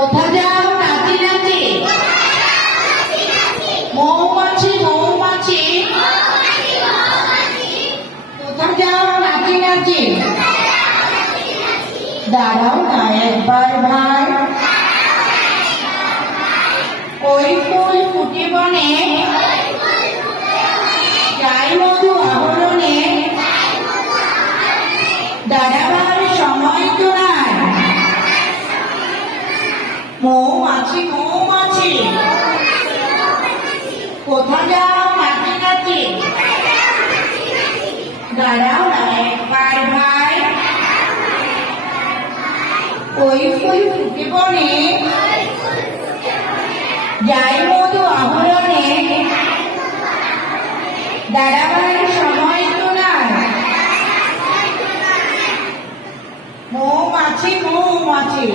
কোথা যাও নাচি নাচি, মৌমাছি মৌমাছি কোথা যাও নাচি নাচি। দাঁড়াও না একবার ভাই, ওই ফুল ফুটে বনে, যাই মধু আহরণে, দাঁড়াবার সময় তো নাই। মৌমাছি মৌমাছি কোথা যাও নাচি নাচি। দাঁড়াও না একবার ভাই, ওই ফুল ফুটে বনে, যাই মধু আহরণে, দাঁড়াবার সময় তো নাই। মৌমাছি মৌমাছি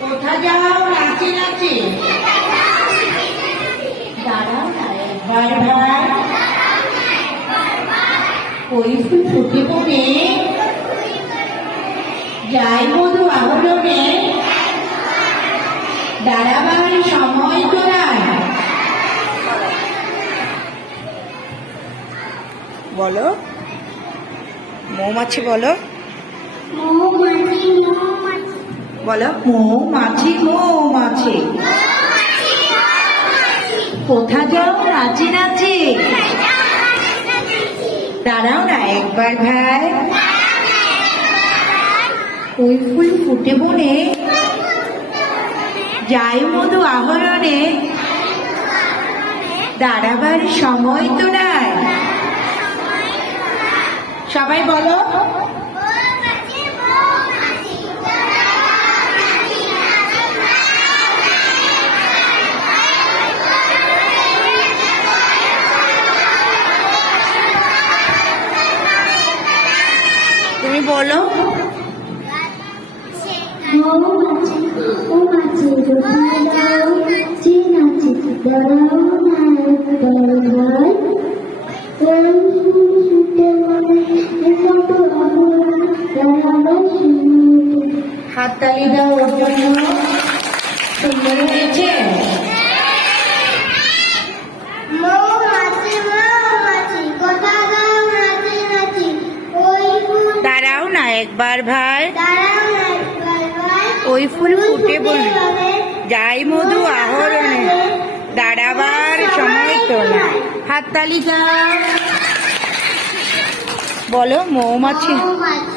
কোথা যাও নাচি নাচি। দাঁড়াও না একবার ভাই, ওই ফুল ফুটে বনে, যাই মধু আহরণে, দাঁড়াবার সময় তো নাই। বলো মৌমাছি বলো, বলো মৌমাছি মৌমাছি কোথা যাও নাচি নাচি। দাঁড়াও না একবার ভাই, ওই ফুল ফুটে বনে, যাই মধু আহরণে, দাঁড়াবার সময় তো নাই। সবাই বলো তুমি বলো মৌমাছি মৌমাছি কোথায় যাও নাচি নাচি। দাঁড়াও না একবার ভাই, ওই ফুল ফুটে বনে, মধু আহরণে, দাঁড়াবার সময়। হাততালি দাও ওর জন্য, সুন্দর হয়েছে। মৌমাছি মৌমাছি কোথা যাও নাচি নাচি। ওই ফুল দাঁড়াও না একবার ভাই, দাঁড়াও না একবার ভাই, ওই ফুল ফুটে বনে, বনে, যাই মধু আহরণে, দাঁড়াবার সময় তো না। হাততালি দাও। বলো মৌমাছি মৌমাছি